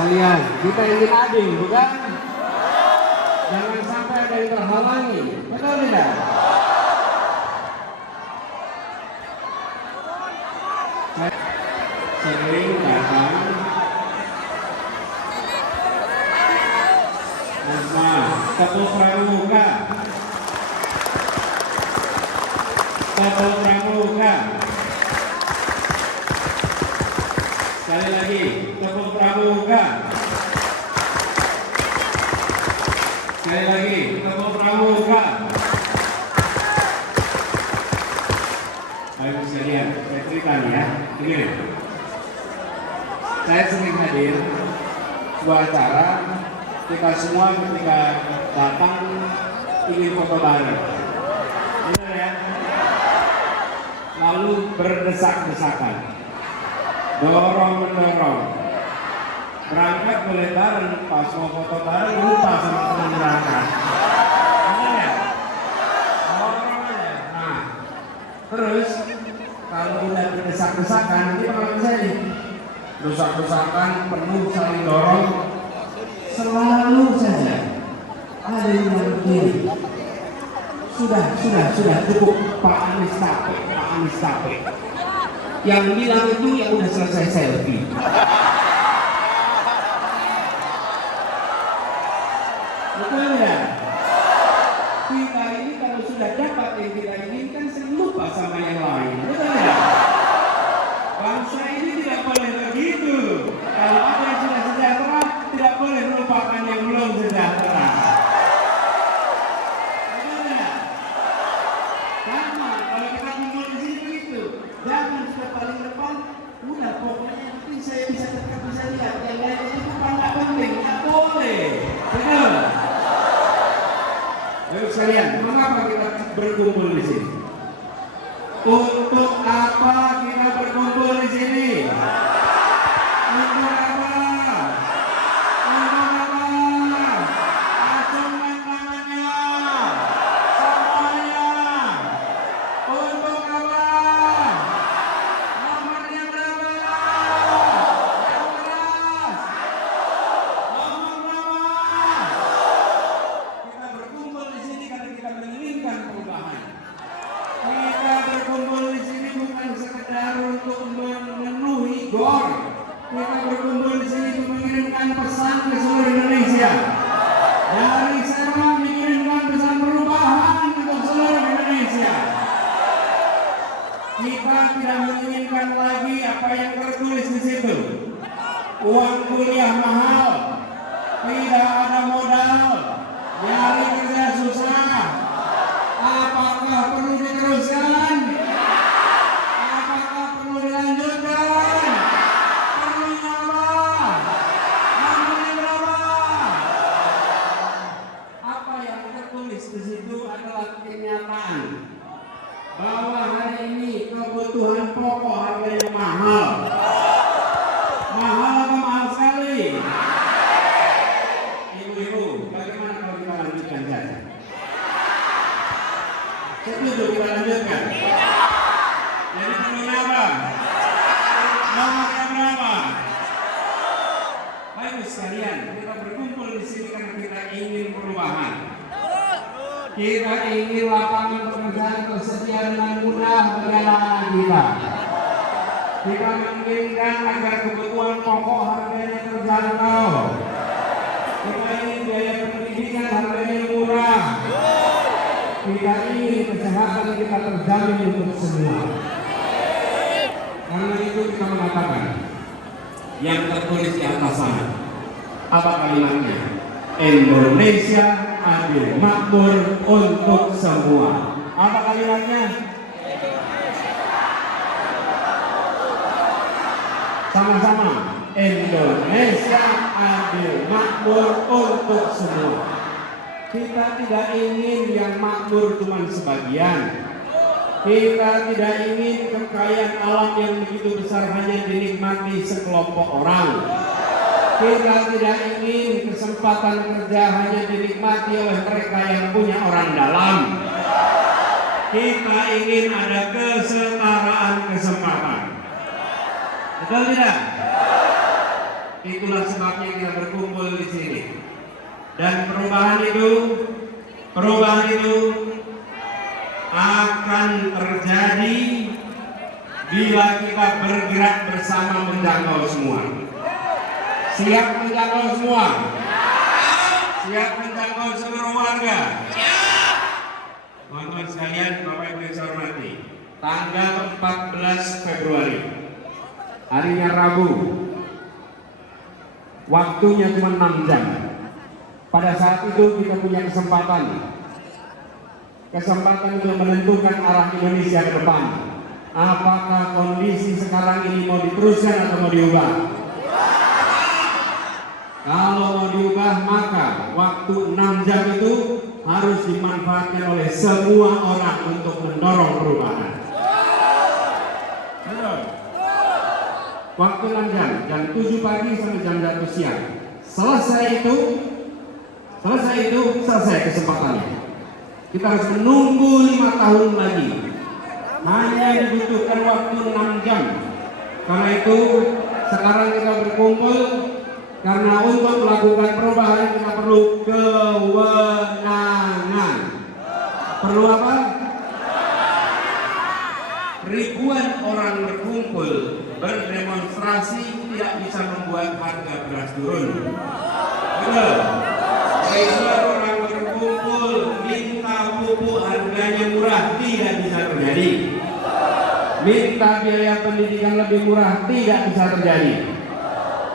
sekalian, kita ingin adil, bukan? Jangan sampai ada yang terhalangi, betul tidak? Saya sering datang tepuk pramuka, tepuk pramuka. Sekali lagi, tepuk pramuka. Sekali lagi, tepuk pramuka. Baik sekalian, saya cerita nih ya. Begini, saya sering hadir sebuah acara, kita semua ketika datang ingin foto bareng. Benar ya? Lalu berdesak-desakan, dorong-mendorong. Berangkat boleh bareng, pas mau foto bareng lupa sama teman berangkat. Benar ya? Dorong aja. Nah, terus kalau udah berdesak-desakan, nanti bakal jadi desak-desakan penuh saling dorong. Selalu saja ada yang begini. Sudah cukup, Pak Anies capek. Yang bilang itu yang udah selesai selfie. Betul ya? Kita ini kalau sudah dapat yang kita inginkan sering lupa sama yang lain. Betul ya? Bangsa ini tidak boleh begitu. Kalau ada yang sudah sejahtera, tidak boleh melupakan yang belum sejahtera. Betul ya? Sama, kalau kita kumpul di sini begitu. Jangan sudah paling depan, udah pokoknya yang penting saya bisa tetap bisa lihat. Yang lain itu nggak penting, nggak boleh. Betul? Ayo sekalian, mengapa kita berkumpul di sini? Untuk apa kita berkumpul di sini? Untuk apa? Untuk apa? Acungkan tangannya, semuanya. Untuk apa? Nomornya berapa? Yang keras. Nomor berapa? Kita berkumpul di sini karena kita menginginkan perubahan. Kita berkumpul di sini bukan sekedar untuk memenuhi gor. Kita berkumpul di sini untuk mengirimkan pesan ke seluruh Indonesia. Dari Serang mengirimkan pesan perubahan untuk seluruh Indonesia. Kita tidak menginginkan lagi apa yang tertulis di situ. Uang kuliah mahal, tidak ada modal, nyari kerja susah. Apakah perlu diteruskan? Apakah perlu dilanjutkan? Perlunya apa? Nomornya berapa? Apa yang tertulis di situ adalah kenyataan bahwa hari ini kebutuhan pokok harganya mahal. Mahal atau mahal sekali? Ibu-ibu, bagaimana kalau kita lanjutkan saja? Setuju kita lanjutkan? Jadi perlunya apa? Nomornya berapa? Baik sekalian, kita berkumpul di sini karena kita ingin perubahan. Kita ingin lapangan pekerjaan tersedia dengan mudah bagi anak-anak kita. Kita menginginkan agar kebutuhan pokok harganya terjangkau. Kita ingin biaya pendidikan harganya murah. Kita ingin kesehatan kita terjamin untuk semua. Karena itu kita mengatakan yang tertulis di atas sana. Apa kalimatnya? Indonesia adil makmur untuk semua. Apa kalimatnya? Sama-sama. Indonesia adil makmur untuk semua. Kita tidak ingin yang makmur cuma sebagian. Kita tidak ingin kekayaan alam yang begitu besar hanya dinikmati sekelompok orang. Kita tidak ingin kesempatan kerja hanya dinikmati oleh mereka yang punya orang dalam. Kita ingin ada kesetaraan kesempatan. Betul tidak? Itulah sebabnya kita berkumpul di sini. Dan perubahan itu akan terjadi bila kita bergerak bersama menjangkau semua. Siap menjangkau semua? Siap menjangkau seluruh warga? Teman-teman sekalian, Bapak Ibu yang saya hormati, tanggal 14 Februari, harinya Rabu, waktunya cuma 6 jam. Pada saat itu kita punya kesempatan untuk menentukan arah Indonesia ke depan. Apakah kondisi sekarang ini mau diteruskan atau mau diubah? Kalau mau diubah, maka waktu 6 jam itu harus dimanfaatkan oleh semua orang untuk mendorong perubahan. Waktu 6 jam, jam 7 pagi sampai jam 1 siang. Selesai kesempatannya. Kita harus menunggu 5 tahun lagi. Hanya dibutuhkan waktu 6 jam. Karena itu sekarang kita berkumpul karena untuk melakukan perubahan kita perlu kewenangan. Perlu apa? Ribuan orang berkumpul berdemonstrasi tidak bisa membuat harga beras turun. Betul. Ribuan orang berkumpul minta pupuk harganya murah, tidak bisa terjadi. Minta biaya pendidikan lebih murah, tidak bisa terjadi.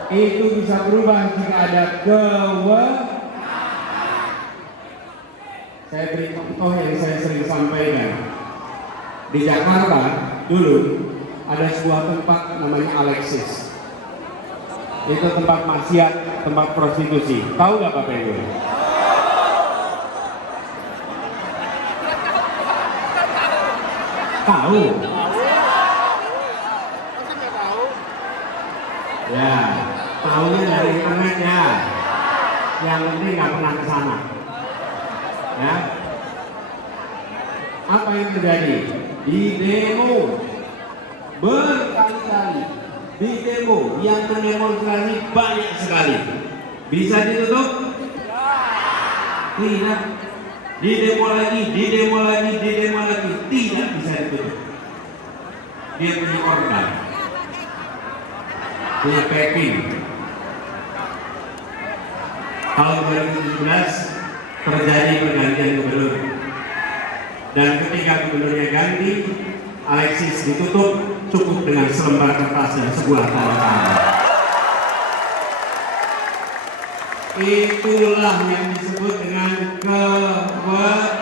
Itu bisa berubah jika ada Saya beri contoh yang saya sering sampaikan. Di Jakarta dulu ada sebuah tempat namanya Alexis. Itu tempat maksiat, tempat prostitusi. Tahu nggak Bapak Ibu? Tahu? Ya, tahunya dari internet ya. Yang penting nggak pernah ke sana. Ya. Apa yang terjadi? Di demo berkali-kali, di demo yang mendemonstrasi banyak sekali. Bisa ditutup? Tidak. Di demo lagi, tidak bisa ditutup. Dia punya organ, punya packing. Tahun 2017 terjadi pergantian gubernur. Dan ketika gubernurnya ganti, Alexis ditutup cukup dengan selembar kertas dan sebuah tanda tangan. Itulah yang disebut dengan kewenangan.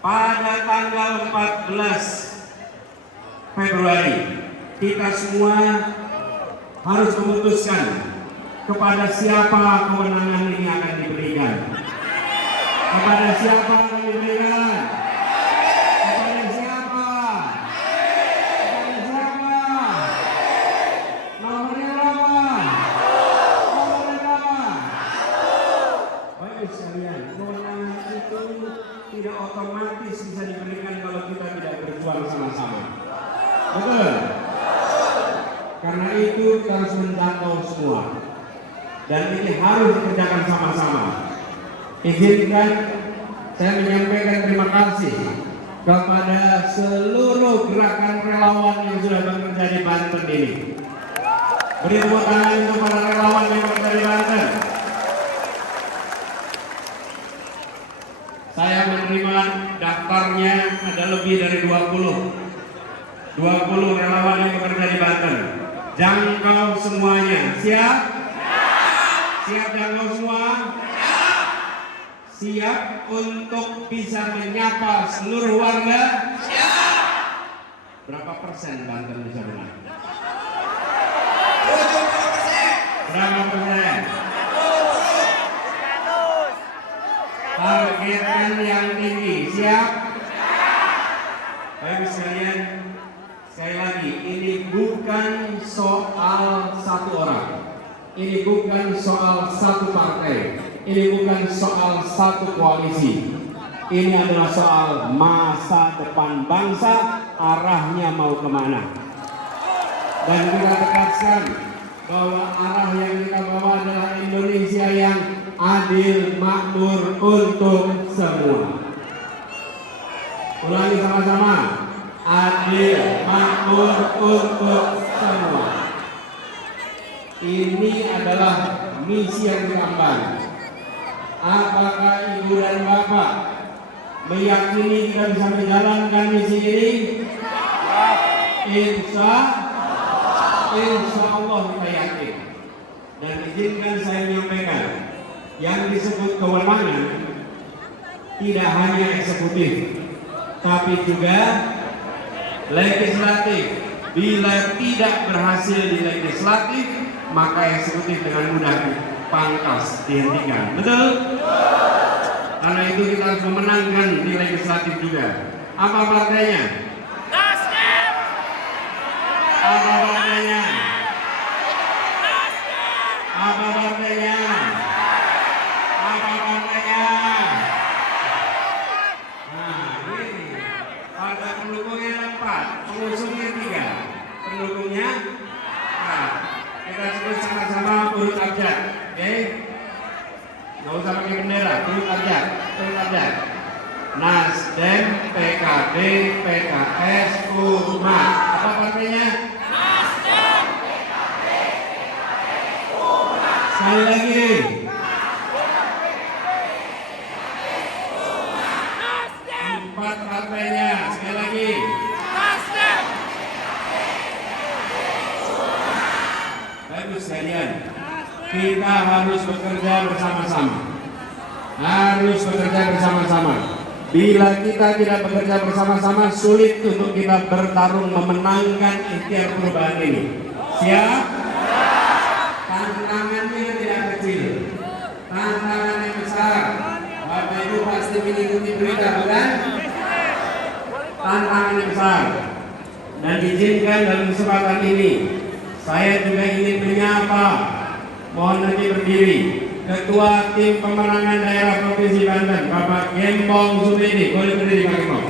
Pada tanggal 14 Februari, kita semua harus memutuskan kepada siapa kewenangan ini akan diberikan. Kepada siapa akan diberikan? Kepada siapa? Kepada siapa? Nomornya berapa? Nomornya berapa? Baik sekalian, kewenangan itu tidak otomatis bisa diberikan kalau kita tidak berjuang sama-sama. Betul? Karena itu kita harus menjangkau semua. Dan ini harus dikerjakan sama-sama. Izinkan saya menyampaikan terima kasih kepada seluruh gerakan relawan yang sudah bekerja di Banten ini. Beri tepuk tangan untuk para relawan yang bekerja di Banten. Saya menerima daftarnya ada lebih dari 20 relawan yang bekerja di Banten. Jangkau semuanya. Siap? Siap jangkau semua? Siap untuk bisa menyapa seluruh warga? Siap. Berapa persen Banten bisa menang? 70%. Berapa persen? 100. Targetkan yang tinggi. Siap? Baik sekalian, sekali lagi, ini bukan soal satu orang. Ini bukan soal satu partai. Ini bukan soal satu koalisi. Ini adalah soal masa depan bangsa, arahnya mau kemana. Dan kita tegaskan bahwa arah yang kita bawa adalah Indonesia yang adil, makmur untuk semua. Ulangi sama-sama. Adil, makmur untuk semua. Ini adalah misi yang diemban. Apakah Ibu dan Bapak meyakini kita bisa menjalankan misi ini? Insya Allah kita yakin. Dan izinkan saya menyampaikan, yang disebut kewenangan tidak hanya eksekutif, tapi juga legislatif. Bila tidak berhasil di legislatif, maka eksekutif dengan mudah pangkas dihentikan. Betul? Karena itu kita harus memenangkan di legislatif juga. Apa partainya? Nasdem. Apa partainya? Apa partainya? Apa partainya? Nah, ini pada pendukungnya 4, pengusungnya 3, pendukungnya 4. Kita sebut sama-sama urut abjad, oke? Nggak usah pakai bendera, urut abjad, urut abjad. Nasdem, PKB, PKS, Umat. Apa partainya? Nasdem, PKB, PKS, Umat. Sekali lagi. Nasdem. 4 partainya, sekali lagi. Nasdem. Bagus sekalian. Kita harus bekerja bersama-sama. Harus bekerja bersama-sama. Bila kita tidak bekerja bersama-sama, sulit untuk kita bertarung memenangkan ikhtiar perubahan ini. Siap? Tantangannya tidak kecil. Tantangannya besar. Bapak Ibu pasti mengikuti berita, bukan? Tantangannya besar. Dan izinkan dalam kesempatan ini, saya juga ingin menyapa, mohon nanti berdiri, Ketua Tim Pemenangan Daerah Provinsi Banten, Bapak Gembong Sumedi. Boleh berdiri Pak Gembong.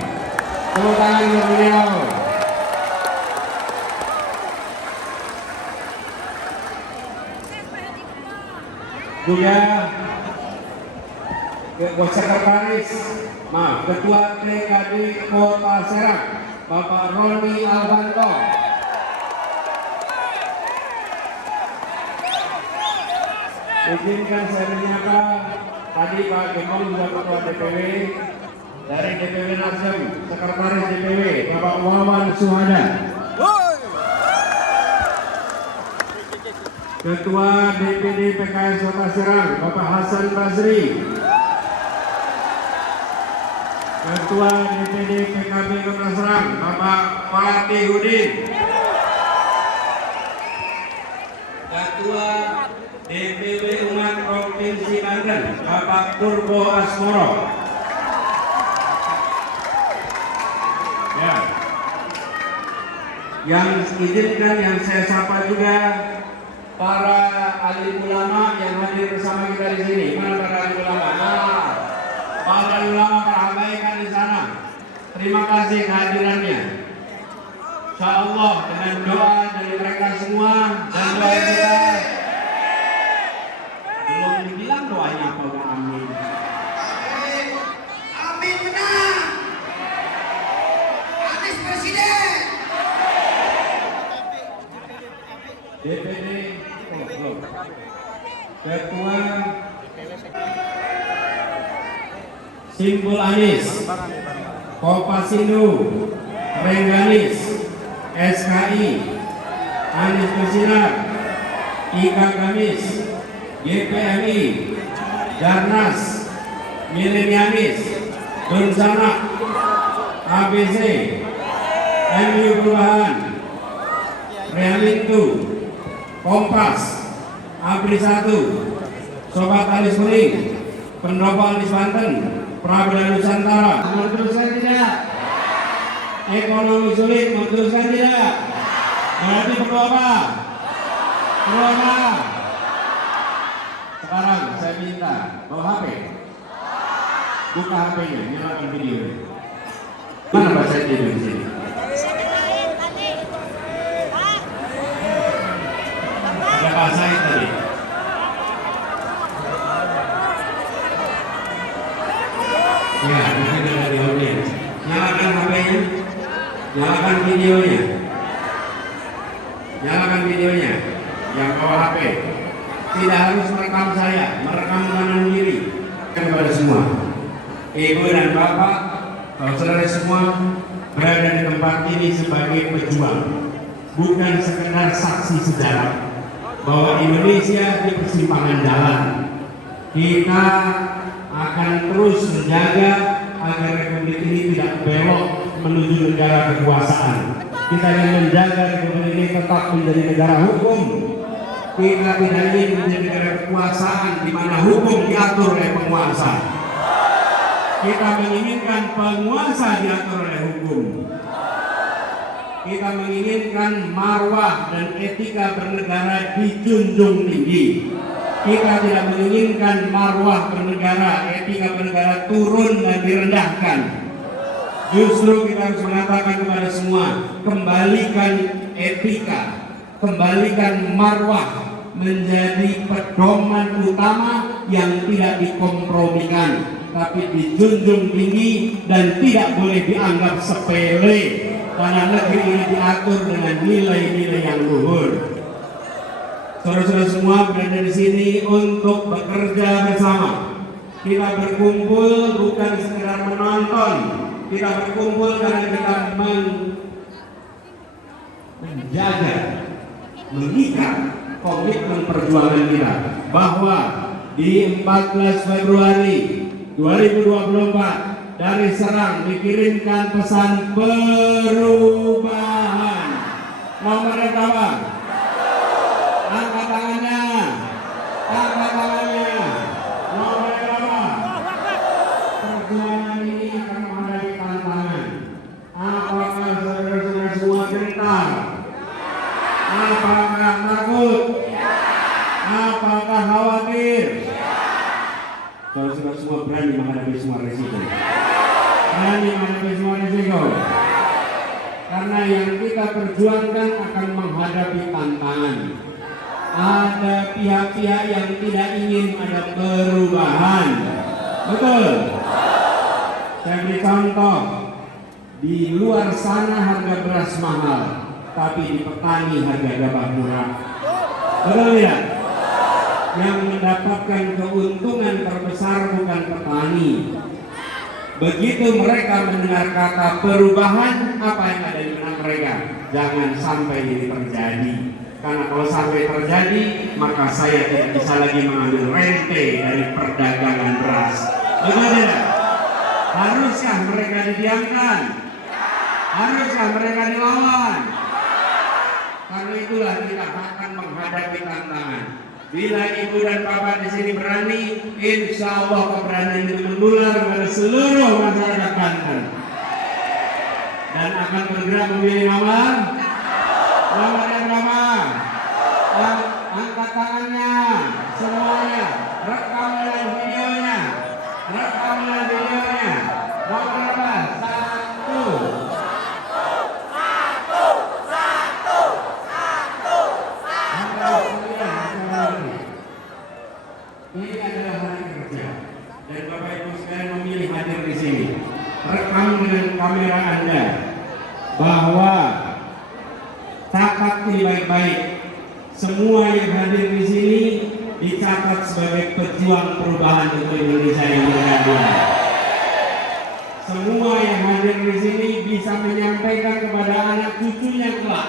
Tepuk tangan untuk beliau. Juga Sekretaris, Ketua TKD Kota Serang, Bapak Roni Alvanto. Izinkan saya menyapa tadi Pak Gembong juga Ketua DPW dari DPW Nasdem, Sekretaris DPW Bapak Wawan Suhada, Ketua DPD PKS Kota Serang Bapak Hasan Basri, Ketua DPD PKB Kota Serang Bapak Fatih Udin, Ketua DPW Umat Provinsi Banten Bapak Turbo Asmoro. Ya. Yang izinkan yang saya sapa juga para alim ulama yang hadir bersama kita di sini. Mana para alim ulama? Nah, para ulama beramaikan di sana. Terima kasih kehadirannya. Insya Allah dengan doa dari mereka semua dan doa kita. Belum dibilang doanya apa? Amin. Amin menang. Anies Presiden. DPD Ketua Simpul Anies, Kopasindo, Rengganis, SKI, Anies Bersinar, Ika Kamis, GPMI, Darnas, Milenianis, Bersama, ABC, MU Perubahan, Realintu, Kompas, Abri 1, Sobat Alis Kuning, Pendopo Alis Banten, Prabowo Nusantara. Meneruskan tidak? Ekonomi sulit, meneruskan tidak? Berarti perlu apa? Perlu apa? Sekarang saya minta bawa HP. Buka HP-nya, nyalakan video. Mana bahasa Indonesia di sini? saya tadi. Ya, mungkin ada di audiens. Nyalakan HP-nya, nyalakan videonya, nyalakan videonya. Yang bawa HP tidak harus merekam saya, merekam kanan kiri. Kepada semua, ibu dan bapak, saudara semua berada di tempat ini sebagai pejuang, bukan sekedar saksi sejarah bahwa Indonesia di persimpangan jalan. Kita akan terus menjaga agar republik ini tidak belok menuju negara kekuasaan. Kita akan menjaga republik ini tetap menjadi negara hukum. Kita tidak ingin menjadi negara kekuasaan di mana hukum diatur oleh penguasa. Kita menginginkan penguasa diatur oleh hukum. Kita menginginkan marwah dan etika bernegara dijunjung tinggi. Kita tidak menginginkan marwah bernegara, etika bernegara turun dan direndahkan. Justru kita harus mengatakan kepada semua, kembalikan etika, kembalikan marwah menjadi pedoman utama yang tidak dikompromikan, tapi dijunjung tinggi dan tidak boleh dianggap sepele, karena negeri ini diatur dengan nilai-nilai yang luhur. Saudara-saudara semua berada di sini untuk bekerja bersama. Kita berkumpul bukan sekedar menonton, kita berkumpul karena kita menjaga, mengikat komitmen perjuangan kita bahwa di 14 Februari 2024 dari Serang dikirimkan pesan perubahan. Nomor berapa? Angkat tangannya. Angkat tangannya. Nomor berapa? Perjuangan ini akan menghadapi tantangan. Apakah saudara-saudara semua gentar? Apakah takut? Apakah khawatir? Saudara-saudara semua berani menghadapi semua risiko. Berani menghadapi semua risiko. Karena yang kita perjuangkan akan menghadapi tantangan. Ada pihak-pihak yang tidak ingin ada perubahan. Betul? Saya beri contoh. Di luar sana harga beras mahal, tapi di petani harga gabah murah. Betul ya? Yang mendapatkan keuntungan terbesar bukan petani. Begitu mereka mendengar kata perubahan, apa yang ada di benak mereka? Jangan sampai ini terjadi. Karena kalau sampai terjadi, maka saya tidak bisa lagi mengambil rente dari perdagangan beras. Betul tidak? Haruskah mereka didiamkan? Haruskah mereka dilawan? Karena itulah kita akan menghadapi tantangan. Bila ibu dan bapak di sini berani, insya Allah keberanian itu menular kepada seluruh masyarakat Banten. Dan akan bergerak memilih nama. Nomornya berapa? Angkat tangannya semuanya. Rekam dengan videonya. Rekam dengan videonya. Nomor berapa? 1. Ini adalah hari kerja dan Bapak Ibu sekalian memilih hadir di sini. Rekam dengan kamera Anda bahwa catat ini baik-baik. Semua yang hadir di sini dicatat sebagai pejuang perubahan untuk Indonesia yang berkeadilan. Semua yang hadir di sini bisa menyampaikan kepada anak cucunya kelak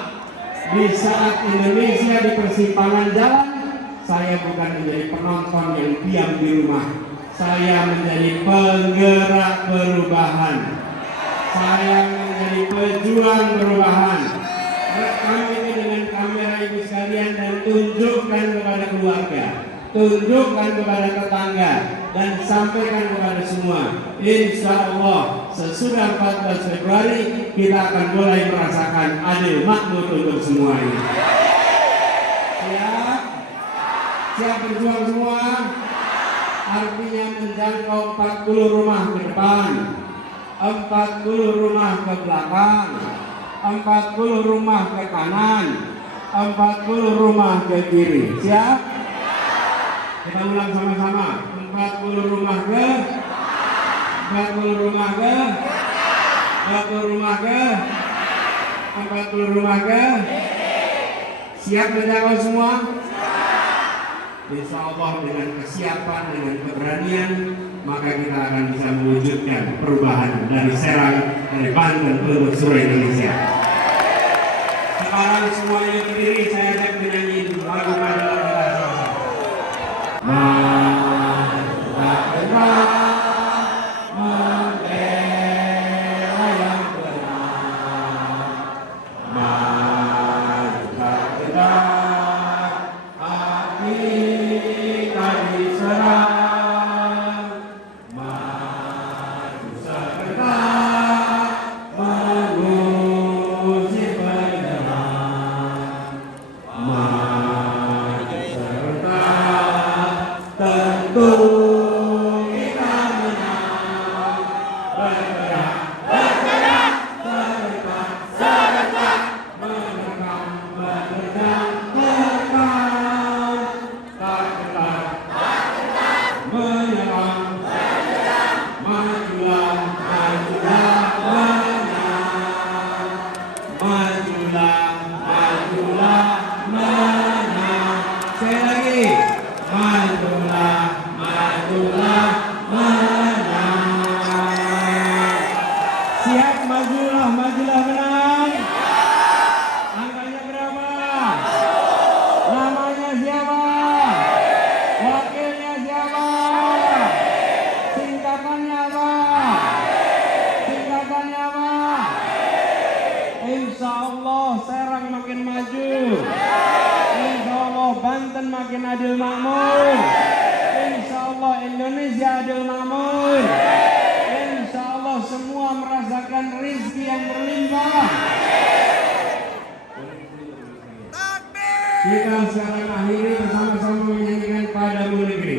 di saat Indonesia di persimpangan jalan. Saya bukan menjadi penonton yang diam di rumah. Saya menjadi penggerak perubahan. Saya menjadi pejuang perubahan. Rekam ini dengan kamera ibu sekalian dan tunjukkan kepada keluarga, tunjukkan kepada tetangga, dan sampaikan kepada semua. Insya Allah sesudah 14 Februari kita akan mulai merasakan adil makmur untuk semua ini. Siap? Siap berjuang semua? Artinya menjangkau 40 rumah ke depan, 40 rumah ke belakang, 40 rumah ke kanan, 40 rumah ke kiri. Siap? Kita ulang sama-sama. 40 rumah ke 40 rumah ke 40 rumah ke 40 rumah ke. Siap menjawab semua? Insya Allah dengan kesiapan, dengan keberanian, maka kita akan bisa mewujudkan perubahan dari Serang, dari Banten untuk seluruh Indonesia. Sekarang semuanya berdiri, saya ajak menyanyi lagu Majulah kita sama-sama. Siap, majulah, majulah menang. Angkanya berapa? Namanya siapa? Wakilnya siapa? Singkatannya apa? Singkatannya apa? Insya Allah Serang makin maju. Insya Allah Banten makin adil makmur. Insya Allah Indonesia adil makmur. Insya Allah semua merasakan rezeki yang berlimpah. Kita sekarang akhiri bersama-sama menyanyikan Padamu Negeri.